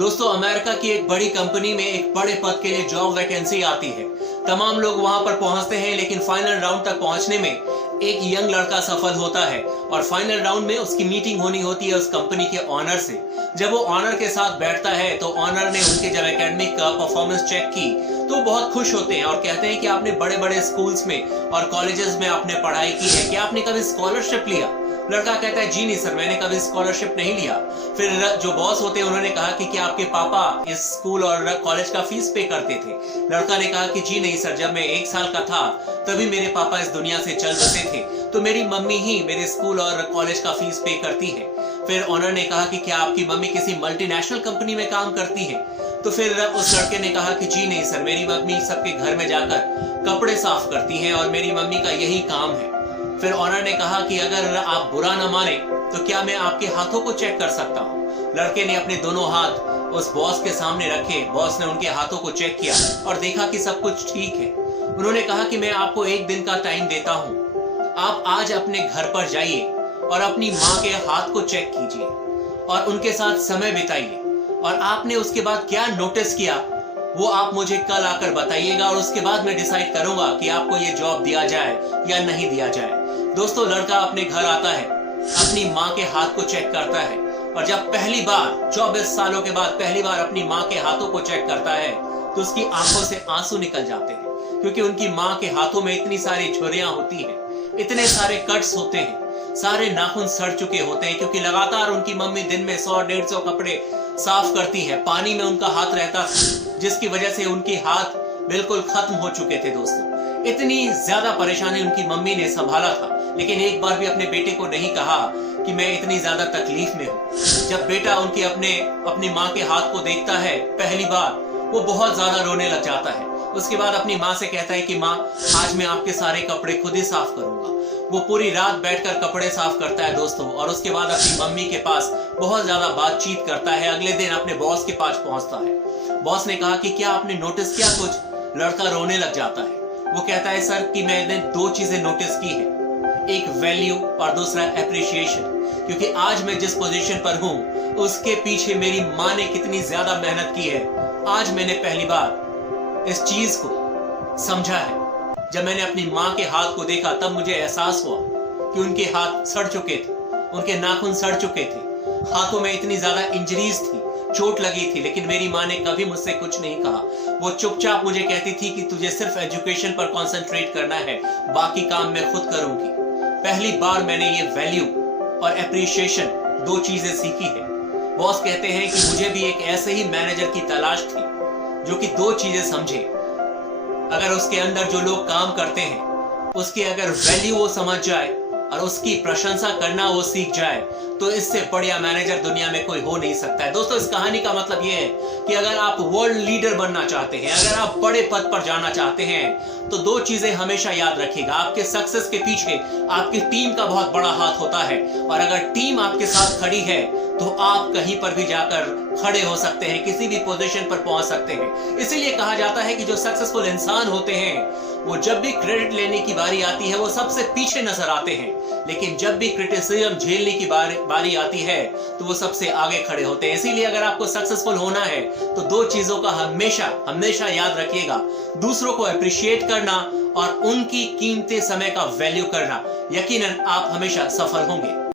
दोस्तों, अमेरिका की एक बड़ी कंपनी में एक बड़े पद के लिए जॉब वैकेंसी आती है। तमाम लोग वहां पर पहुंचते हैं, लेकिन फाइनल राउंड तक पहुंचने में एक यंग लड़का सफल होता है और फाइनल राउंड में उसकी मीटिंग होनी होती है उस कंपनी के ऑनर से। जब वो ऑनर के साथ बैठता है तो ऑनर ने उनके जब एकेडमिक का परफॉर्मेंस चेक की तो बहुत खुश होते हैं और कहते हैं कि आपने बड़े बड़े स्कूल्स में और कॉलेजेस में आपने पढ़ाई की है, क्या आपने कभी स्कॉलरशिप लिया? लड़का कहता है, जी नहीं सर, मैंने कभी स्कॉलरशिप नहीं लिया। फिर जो बॉस होते हैं उन्होंने कहा कि क्या आपके पापा इस स्कूल और कॉलेज का फीस पे करते थे? लड़का ने कहा कि जी नहीं सर, जब मैं 1 साल का था तभी मेरे पापा इस दुनिया से चल बसे थे, तो मेरी मम्मी ही मेरे स्कूल और कॉलेज का फीस पे करती है। फिर ऑनर ने कहा कि क्या आपकी मम्मी किसी मल्टीनेशनल कंपनी में काम करती है? तो फिर उस लड़के ने कहा कि जी नहीं सर, मेरी मम्मी सबके घर में जाकर कपड़े साफ करती हैं और मेरी मम्मी का यही काम है। फिर ऑनर ने कहा कि अगर आप बुरा न माने तो क्या मैं आपके हाथों को चेक कर सकता हूँ? लड़के ने अपने दोनों हाथ उस बॉस के सामने रखे। बॉस ने उनके हाथों को चेक किया और देखा कि सब कुछ ठीक है। उन्होंने कहा कि मैं आपको 1 दिन का टाइम देता हूँ, आप आज अपने घर पर जाइए और अपनी माँ के हाथ को चेक कीजिए और उनके साथ समय बिताइए, और आपने उसके बाद क्या नोटिस किया वो आप मुझे कल आकर बताइएगा, और उसके बाद मैं डिसाइड करूंगा कि आपको ये जॉब दिया जाए या नहीं दिया जाए। दोस्तों, लड़का अपने घर आता है, अपनी माँ के हाथ को चेक करता है, और जब पहली बार 24 सालों के बाद पहली बार अपनी माँ के हाथों को चेक करता है तो उसकी आंखों से आंसू निकल जाते हैं, क्योंकि उनकी माँ के हाथों में इतनी सारी झुर्रियां होती हैं, इतने सारे कट्स होते हैं, सारे नाखून सड़ चुके होते हैं, क्योंकि लगातार उनकी मम्मी दिन में 100-150 कपड़े साफ करती है। पानी में उनका हाथ रहता था, जिसकी वजह से उनके हाथ बिल्कुल खत्म हो चुके थे। दोस्तों, इतनी ज्यादा परेशानी उनकी मम्मी ने संभाला था, लेकिन एक बार भी अपने बेटे को नहीं कहा कि मैं इतनी ज्यादा तकलीफ में हूँ। जब बेटा उनके अपनी माँ के हाथ को देखता है पहली बार, वो बहुत ज्यादा रोने लग जाता है। उसके बाद अपनी माँ से कहता है कि माँ, आज मैं आपके सारे कपड़े खुद ही साफ करूंगा। वो पूरी रात बैठकर कपड़े साफ करता है दोस्तों, और उसके बाद अपनी मम्मी के पास बहुत ज्यादा बातचीत करता है। अगले दिन अपने बॉस के पास पहुंचता है। बॉस ने कहा कि क्या आपने नोटिस किया कुछ? लड़का रोने लग जाता है। वो कहता है, सर कि मैंने 2 चीजें नोटिस की है, एक वैल्यू और दूसरा एप्रिशिएशन, क्योंकि आज मैं जिस पोजीशन पर हूँ उसके पीछे मेरी माँ ने कितनी ज्यादा मेहनत की है। आज मैंने पहली बार इस चीज को समझा है। जब मैंने अपनी माँ के हाथ को देखा तब मुझे एहसास हुआ कि उनके हाथ सड़ चुके थे, उनके नाखून सड़ चुके थे, हाथों में इतनी ज्यादा इंजरीज थी, चोट लगी थी, लेकिन मेरी माँ ने कभी मुझसे कुछ नहीं कहा। वो चुपचाप मुझे कहती थी कि तुझे सिर्फ एजुकेशन पर कंसंट्रेट करना है, बाकी काम मैं खुद करूंगी। पहली बार मैंने ये वैल्यू और एप्रिशिएशन 2 चीजें सीखी है। बॉस कहते हैं कि मुझे भी एक ऐसे ही मैनेजर की तलाश थी जो कि 2 चीजें समझे। अगर उसके अंदर जो लोग काम करते हैं उसकी अगर वैल्यू वो समझ जाए और उसकी प्रशंसा करना वो सीख जाए, तो इससे बढ़िया मैनेजर दुनिया में कोई हो नहीं सकता है। दोस्तों, इस कहानी का मतलब ये है कि अगर आप वर्ल्ड लीडर बनना चाहते हैं, अगर आप बड़े पद पर जाना चाहते हैं, तो 2 चीजें हमेशा याद रखिएगा। आपके सक्सेस के पीछे आपकी टीम का बहुत बड़ा हाथ होता है, और अगर टीम आपके साथ खड़ी है तो आप कहीं पर भी जाकर खड़े हो सकते हैं, किसी भी पोजीशन पर पहुंच सकते हैं। इसीलिए कहा जाता है कि जो सक्सेसफुल इंसान होते हैं वो जब भी क्रेडिट लेने की बारी आती है वो सबसे पीछे नजर आते हैं, लेकिन जब भी क्रिटिसिज्म झेलने की बारी आती है तो वो सबसे आगे खड़े होते हैं। इसीलिए अगर आपको सक्सेसफुल होना है तो 2 चीजों का हमेशा याद रखिएगा, दूसरों को अप्रिशिएट करना और उनकी कीमती समय का वैल्यू करना। यकीनन आप हमेशा सफल होंगे।